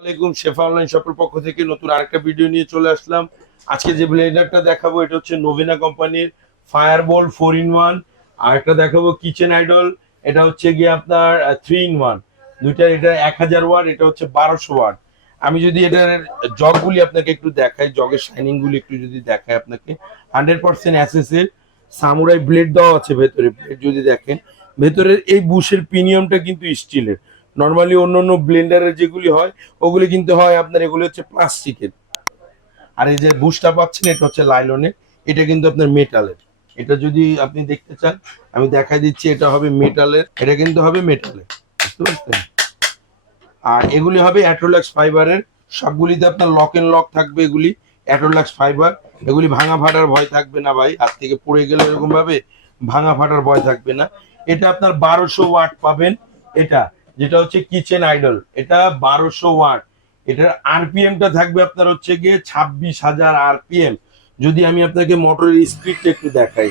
আলাইকুম, শেফা অনলাইন শপের পক্ষ থেকে নতুন আরেকটা ভিডিও নিয়ে চলে আসলাম। আজকে যে ব্লেন্ডারটা দেখাবো এটা হচ্ছে নোভেনা কোম্পানির ফায়ারবল 4 in 1। আর একটা দেখাবো কিচেন আইডল, এটা হচ্ছে গিয়ে আপনার 3 in 1। দুইটা, এটা 1000 ওয়াট, এটা হচ্ছে 1200 ওয়াট। আমি যদি এটার জগগুলি আপনাকে একটু দেখাই, জগের শাইনিং গুলি একটু যদি দেখাই আপনাকে, 100% এসএস এর সামুরাই ব্লেড দেওয়া আছে ভেতরে। ব্লেড যদি দেখেন, ভেতরের এই বুশের প্রিমিয়ামটা কিন্তু স্টিলের। নর্মালি অন্য অন্য ব্লেন্ডারের যেগুলি হয় ওগুলি কিন্তু হয় আপনার, এগুলি হচ্ছে প্লাস্টিকের। আর এই যে বুশটা পাচ্ছেন এটা হচ্ছে লাইলনের, এটা কিন্তু আপনার মেটালের। এটা যদি আপনি দেখতে চান আমি দেখাই দিচ্ছি, এটা হবে মেটালের, এটা কিন্তু হবে মেটালের, বুঝতে পারছেন। আর এগুলি হবে অ্যাট্রোলাক্স ফাইবারের। সবগুলিতে আপনার লক এন্ড লক থাকবে, এগুলি অ্যাট্রোলাক্স ফাইবার। এগুলি ভাঙা ফাটার ভয় থাকবে না ভাই, হাত থেকে পড়ে গেলে এরকম ভাবে ভাঙা ফাটার ভয় থাকবে না। এটা আপনার 1200 ওয়াট পাবেন। এটা যেটা হচ্ছে কিচেন আইডল, এটা 1200 ওয়াট। এটার আরপিএমটা থাকবে আপনার হচ্ছে গিয়ে 26,000 আরপিএম। যদি আমি আপনাকে মোটরের স্পিডটা একটু দেখাই,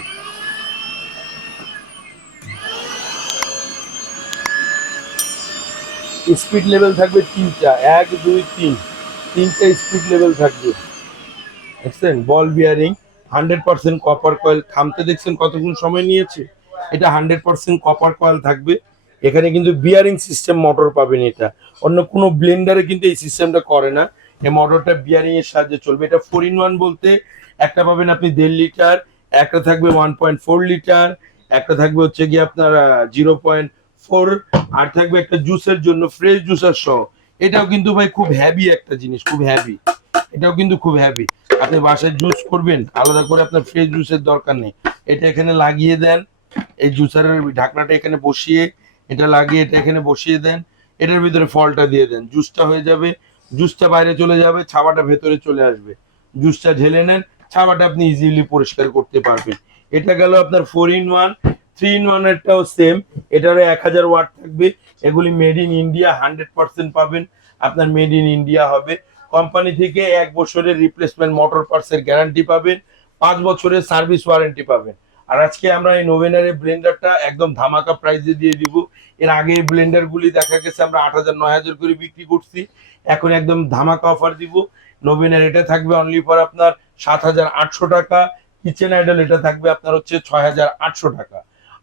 স্পিড লেভেল থাকবে তিনটা, 1 2 3, তিনটা স্পিড লেভেল থাকবে। দেখছেন বল বিয়ারিং, 100% কপার কয়েল। থামতে দেখছেন কতক্ষণ সময় নিয়েছে। এটা 100% কপার কয়েল থাকবে। এখানে কিন্তু বিয়ারিং সিস্টেম মোটর পাবেন। এটা অন্য কোনো ব্লেন্ডারে কিন্তু এই সিস্টেমটা করে না। এই মোটরটা বিয়ারিং এর সাহায্যে চলবে। এটা 4 in 1 বলতে একটা পাবেন আপনি 1.5 লিটার, একটা থাকবে 1.4 লিটার, একটা থাকবে হচ্ছে গিয়ে আপনার 0.4, আর থাকবে একটা জুসের জন্য ফ্রেশ জুসার সহ। এটাও কিন্তু ভাই খুব হ্যাভি একটা জিনিস, খুব হ্যাভি। এটাও কিন্তু খুব হ্যাভি। আপনি বাসায় জুস করবেন, আলাদা করে আপনার ফ্রেশ জুসের দরকার নেই। এটা এখানে লাগিয়ে দেন, এই জুসারের ঢাকনাটা এখানে বসিয়ে, এটা লাগিয়ে এটা এখানে বসিয়ে দেন, এটার ভিতরে ফলটা দিয়ে দেন, জুসটা হয়ে যাবে। জুসটা বাইরে চলে যাবে, ছাওয়াটা ভেতরে চলে আসবে। জুসটা ঢেলে নেন, ছাওয়াটা আপনি ইজিলি পরিষ্কার করতে পারবেন। এটা গেল আপনার 4 in 1। 3 in 1 এরটাও সেম, এটারও 1000 ওয়াট থাকবে। এগুলি মেড ইন ইন্ডিয়া, 100% পাবেন আপনার মেড ইন ইন্ডিয়া হবে। কোম্পানি থেকে 1 বছরের রিপ্লেসমেন্ট মোটর পার্টসের গ্যারান্টি পাবেন, 5 বছরের সার্ভিস ওয়ারেন্টি পাবেন। আর আজকে আমরা এই নোভেনার এই ব্লেন্ডারটা একদম ধামাকা প্রাইসে দিয়ে দিব। এর আগে এই ব্লেন্ডার গুলি দেখা গেছে আমরা 8,000 9,000 করে বিক্রি করছি, এখন একদম ধামাকা অফার দিব। নোভেনার এটা থাকবে অনলি ফর আপনার 7,800 টাকা। কিচেন আইডল এটা থাকবে আপনার হচ্ছে 6,800 টাকা।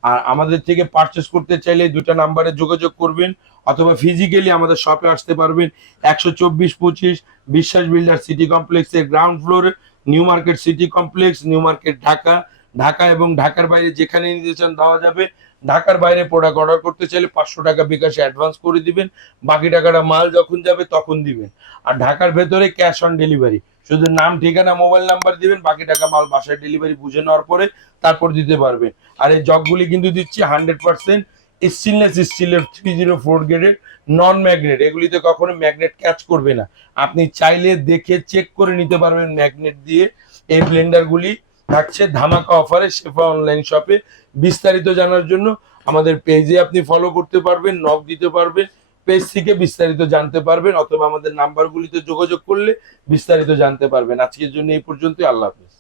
আর আমাদের থেকে পারচেস করতে চাইলে দুটো নাম্বারে যোগাযোগ করবেন, অথবা ফিজিক্যালি আমাদের শপে আসতে পারবেন। 124-25 বিশ্বাস বিল্ডার সিটি কমপ্লেক্সের গ্রাউন্ড ফ্লোরে, new market city complex, new market Dhaka. Dhaka এবং ঢাকার বাইরে যেখানে নিতে চান দেওয়া যাবে। ঢাকার বাইরে প্রোডাক্ট অর্ডার করতে চাইলে 500 টাকা বিকাশে অ্যাডভান্স করে দিবেন, বাকি টাকাটা মাল যখন যাবে তখন দিবেন। আর ঢাকার ভেতরে ক্যাশ অন ডেলিভারি, শুধু নাম ঠিকানা মোবাইল নাম্বার দিবেন, বাকি টাকা মাল বাসায় ডেলিভারি বুঝে নেওয়ার পরে তারপর দিতে পারবেন। আর এই জগগুলি কিন্তু দিচ্ছি 100% স্টেনলেস স্টিলের 304 গ্রেডের, নন ম্যাগনেট। এগুলিতে কখনো ম্যাগনেট ক্যাচ করবে না, আপনি চাইলে দেখে চেক করে নিতে পারবেন ম্যাগনেট দিয়ে। এই ব্লেন্ডারগুলি থাকছে ধামাকা অফারে শেফা অনলাইন শপে। বিস্তারিত জানার জন্য আমাদের পেজে আপনি ফলো করতে পারবেন, নক দিতে পারবেন, পেজ থেকে বিস্তারিত জানতে পারবেন, অথবা আমাদের নাম্বারগুলিতে যোগাযোগ করলে বিস্তারিত জানতে পারবেন। আজকের জন্য এই পর্যন্তই, আল্লাহ হাফেজ।